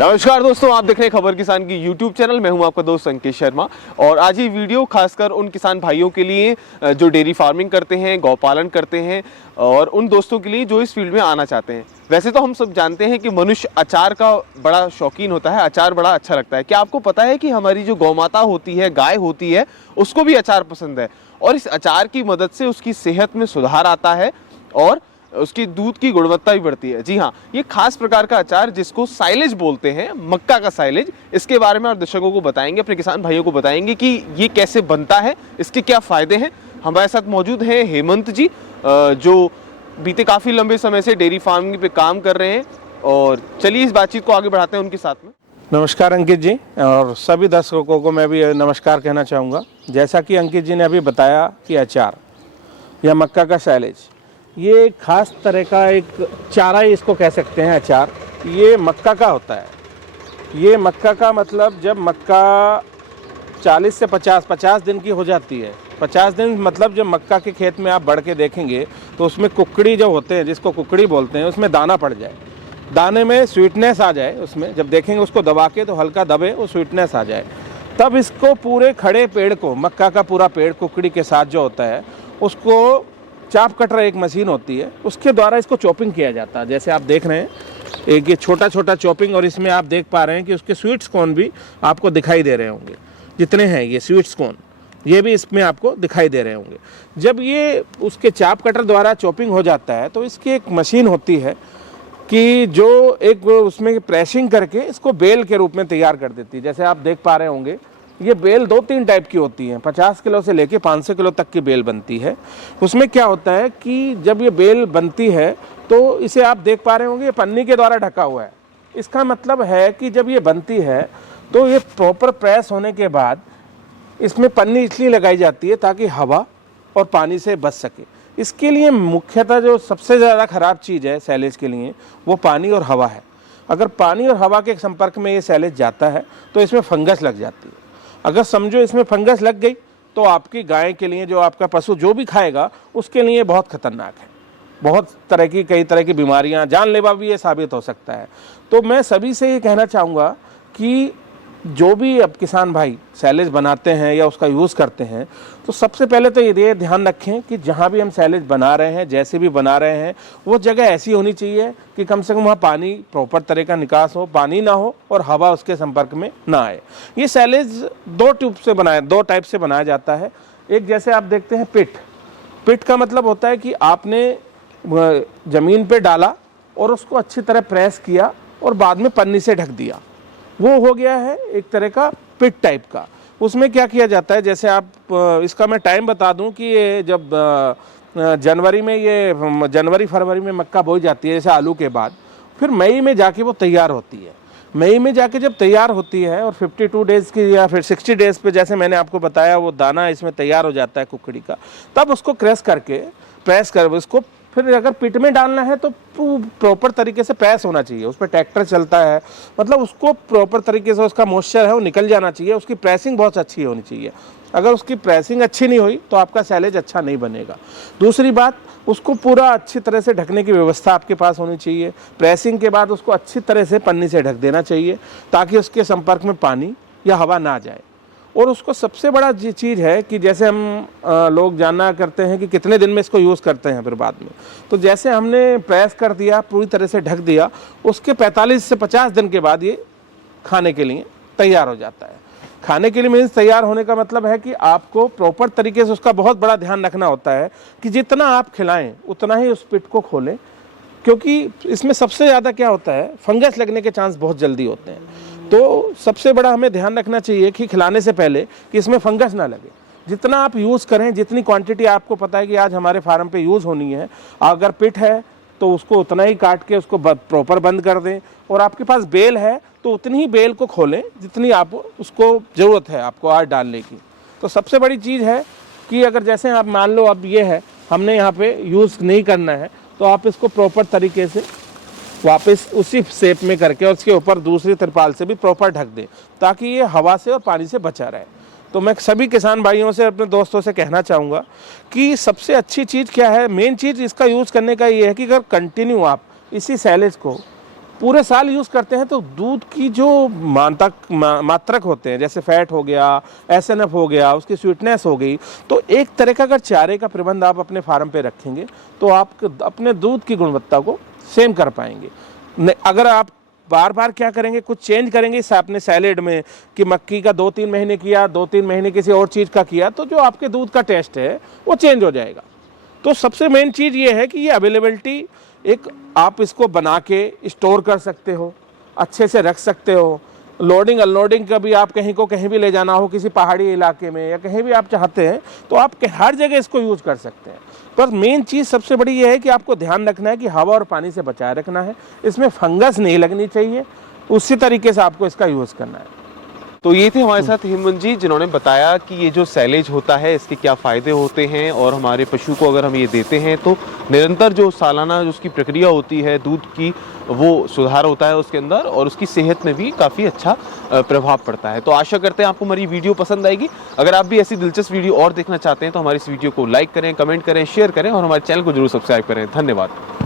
नमस्कार दोस्तों, आप देख रहे हैं खबर किसान की यूट्यूब चैनल। मैं हूं आपका दोस्त अंकित शर्मा और आज ये वीडियो खासकर उन किसान भाइयों के लिए जो डेयरी फार्मिंग करते हैं, गौपालन करते हैं और उन दोस्तों के लिए जो इस फील्ड में आना चाहते हैं। वैसे तो हम सब जानते हैं कि मनुष्य अचार का बड़ा शौकीन होता है, अचार बड़ा अच्छा लगता है। क्या आपको पता है कि हमारी जो गौमाता होती है, गाय होती है, उसको भी अचार पसंद है और इस अचार की मदद से उसकी सेहत में सुधार आता है और उसकी दूध की गुणवत्ता भी बढ़ती है। जी हाँ, ये खास प्रकार का अचार जिसको साइलेज बोलते हैं, मक्का का साइलेज, इसके बारे में और दर्शकों को बताएंगे, अपने किसान भाइयों को बताएंगे कि ये कैसे बनता है, इसके क्या फायदे हैं। हमारे साथ मौजूद हैं हेमंत जी, जो बीते काफ़ी लंबे समय से डेयरी फार्मिंग पे काम कर रहे हैं और चलिए इस बातचीत को आगे बढ़ाते हैं उनके साथ में। नमस्कार अंकित जी, और सभी दर्शकों को मैं भी नमस्कार कहना चाहूँगा। जैसा कि अंकित जी ने अभी बताया कि अचार या मक्का का साइलेज ये खास तरह का एक चारा ही इसको कह सकते हैं। अचार ये मक्का का होता है। ये मक्का का मतलब जब मक्का 40 से 50 दिन की हो जाती है, 50 दिन मतलब जब मक्का के खेत में आप बढ़ के देखेंगे तो उसमें कुकड़ी जो होते हैं, जिसको कुकड़ी बोलते हैं, उसमें दाना पड़ जाए, दाने में स्वीटनेस आ जाए, उसमें जब देखेंगे उसको दबा के तो हल्का दबे, वो स्वीटनेस आ जाए, तब इसको पूरे खड़े पेड़ को, मक्का का पूरा पेड़ कुकड़ी के साथ जो होता है उसको चाप कटर एक मशीन होती है, उसके द्वारा इसको चॉपिंग किया जाता है। जैसे आप देख रहे हैं एक ये छोटा छोटा चॉपिंग, और इसमें आप देख पा रहे हैं कि उसके स्वीट्स कॉर्न भी आपको दिखाई दे रहे होंगे। जितने हैं ये स्वीट्स कॉर्न, ये भी इसमें आपको दिखाई दे रहे होंगे। जब ये उसके चाप कटर द्वारा चॉपिंग हो जाता है तो इसकी एक मशीन होती है कि जो एक उसमें प्रेसिंग करके इसको बेल के रूप में तैयार कर देती है। जैसे आप देख पा रहे होंगे ये बेल 2-3 टाइप की होती हैं। 50 किलो से लेके 500 किलो तक की बेल बनती है। उसमें क्या होता है कि जब ये बेल बनती है तो इसे आप देख पा रहे होंगे ये पन्नी के द्वारा ढका हुआ है। इसका मतलब है कि जब ये बनती है तो ये प्रॉपर प्रेस होने के बाद इसमें पन्नी इसलिए लगाई जाती है ताकि हवा और पानी से बच सके। इसके लिए मुख्यतः जो सबसे ज़्यादा ख़राब चीज़ है सैलेज के लिए, वो पानी और हवा है। अगर पानी और हवा के संपर्क में ये सैलेज जाता है तो इसमें फंगस लग जाती है। अगर समझो इसमें फंगस लग गई तो आपकी गाय के लिए, जो आपका पशु जो भी खाएगा, उसके लिए बहुत खतरनाक है। बहुत तरह की, कई तरह की बीमारियां, जानलेवा भी ये साबित हो सकता है। तो मैं सभी से ये कहना चाहूँगा कि जो भी अब किसान भाई सैलेज बनाते हैं या उसका यूज़ करते हैं, तो सबसे पहले तो ये ध्यान रखें कि जहाँ भी हम सैलेज बना रहे हैं, जैसे भी बना रहे हैं, वो जगह ऐसी होनी चाहिए कि कम से कम वहाँ पानी प्रॉपर तरह का निकास हो, पानी ना हो और हवा उसके संपर्क में ना आए। ये सैलेज दो टाइप से बनाया जाता है। एक जैसे आप देखते हैं पिट का मतलब होता है कि आपने ज़मीन पर डाला और उसको अच्छी तरह प्रेस किया और बाद में पन्नी से ढक दिया, वो हो गया है एक तरह का पिट टाइप का। उसमें क्या किया जाता है, जैसे आप इसका मैं टाइम बता दूं कि ये जब जनवरी फरवरी में मक्का बोई जाती है, जैसे आलू के बाद, फिर मई में जाके वो तैयार होती है। मई में जाके जब तैयार होती है और 52 डेज़ की या फिर 60 डेज़ पे, जैसे मैंने आपको बताया, वो दाना इसमें तैयार हो जाता है कुकड़ी का, तब उसको प्रेस कर उसको फिर अगर पिट में डालना है तो प्रॉपर तरीके से प्रेस होना चाहिए। उस पर ट्रैक्टर चलता है, मतलब उसको प्रॉपर तरीके से उसका मॉइस्चर है वो निकल जाना चाहिए। उसकी प्रेसिंग बहुत अच्छी होनी चाहिए। अगर उसकी प्रेसिंग अच्छी नहीं हुई तो आपका सैलेज अच्छा नहीं बनेगा। दूसरी बात, उसको पूरा अच्छी तरह से ढकने की व्यवस्था आपके पास होनी चाहिए। प्रेसिंग के बाद उसको अच्छी तरह से पन्नी से ढक देना चाहिए ताकि उसके संपर्क में पानी या हवा ना जाए। और उसको सबसे बड़ा चीज़ है कि जैसे हम लोग जानना करते हैं कि कितने दिन में इसको यूज़ करते हैं फिर बाद में, तो जैसे हमने प्रेस कर दिया, पूरी तरह से ढक दिया, उसके 45 से 50 दिन के बाद ये खाने के लिए तैयार हो जाता है। खाने के लिए मीन्स तैयार होने का मतलब है कि आपको प्रॉपर तरीके से उसका बहुत बड़ा ध्यान रखना होता है कि जितना आप खिलाएं उतना ही उस पिट को खोलें, क्योंकि इसमें सबसे ज़्यादा क्या होता है, फंगस लगने के चांस बहुत जल्दी होते हैं। तो सबसे बड़ा हमें ध्यान रखना चाहिए कि खिलाने से पहले कि इसमें फंगस ना लगे। जितना आप यूज़ करें, जितनी क्वांटिटी आपको पता है कि आज हमारे फार्म पे यूज़ होनी है, अगर पिट है तो उसको उतना ही काट के उसको प्रॉपर बंद कर दें, और आपके पास बेल है तो उतनी ही बेल को खोलें जितनी आप उसको ज़रूरत है आपको आज डालने की। तो सबसे बड़ी चीज़ है कि अगर जैसे आप मान लो अब ये है, हमने यहाँ पर यूज़ नहीं करना है, तो आप इसको प्रॉपर तरीके से वापस उसी शेप में करके और उसके ऊपर दूसरी तिरपाल से भी प्रॉपर ढक दें ताकि ये हवा से और पानी से बचा रहे। तो मैं सभी किसान भाइयों से, अपने दोस्तों से कहना चाहूँगा कि सबसे अच्छी चीज़ क्या है, मेन चीज़ इसका यूज़ करने का ये है कि अगर कंटिन्यू आप इसी सैलेज को पूरे साल यूज़ करते हैं तो दूध की जो मात्रक होते हैं, जैसे फैट हो गया, एसएनएफ हो गया, उसकी स्वीटनेस हो गई, तो एक तरह का अगर चारे का प्रबंध आप अपने फार्म पे रखेंगे तो आप अपने दूध की गुणवत्ता को सेम कर पाएंगे। अगर आप बार बार क्या करेंगे, कुछ चेंज करेंगे अपने सैलेड में, कि मक्की का 2-3 महीने किया, 2-3 महीने किसी और चीज़ का किया, तो जो आपके दूध का टेस्ट है वो चेंज हो जाएगा। तो सबसे मेन चीज़ ये है कि ये अवेलेबिलिटी, एक आप इसको बना के स्टोर कर सकते हो, अच्छे से रख सकते हो। लोडिंग अनलोडिंग का भी आप कहीं को कहीं भी ले जाना हो, किसी पहाड़ी इलाके में या कहीं भी आप चाहते हैं तो आप हर जगह इसको यूज़ कर सकते हैं। पर मेन चीज़ सबसे बड़ी ये है कि आपको ध्यान रखना है कि हवा और पानी से बचाए रखना है, इसमें फंगस नहीं लगनी चाहिए, उसी तरीके से आपको इसका यूज़ करना है। तो ये थे हमारे साथ हेमंत जी, जिन्होंने बताया कि ये जो सैलेज होता है इसके क्या फ़ायदे होते हैं, और हमारे पशु को अगर हम ये देते हैं तो निरंतर जो सालाना जो उसकी प्रक्रिया होती है दूध की, वो सुधार होता है उसके अंदर, और उसकी सेहत में भी काफ़ी अच्छा प्रभाव पड़ता है। तो आशा करते हैं आपको हमारी वीडियो पसंद आएगी। अगर आप भी ऐसी दिलचस्प वीडियो और देखना चाहते हैं तो हमारी इस वीडियो को लाइक करें, कमेंट करें, शेयर करें और हमारे चैनल को जरूर सब्सक्राइब करें। धन्यवाद।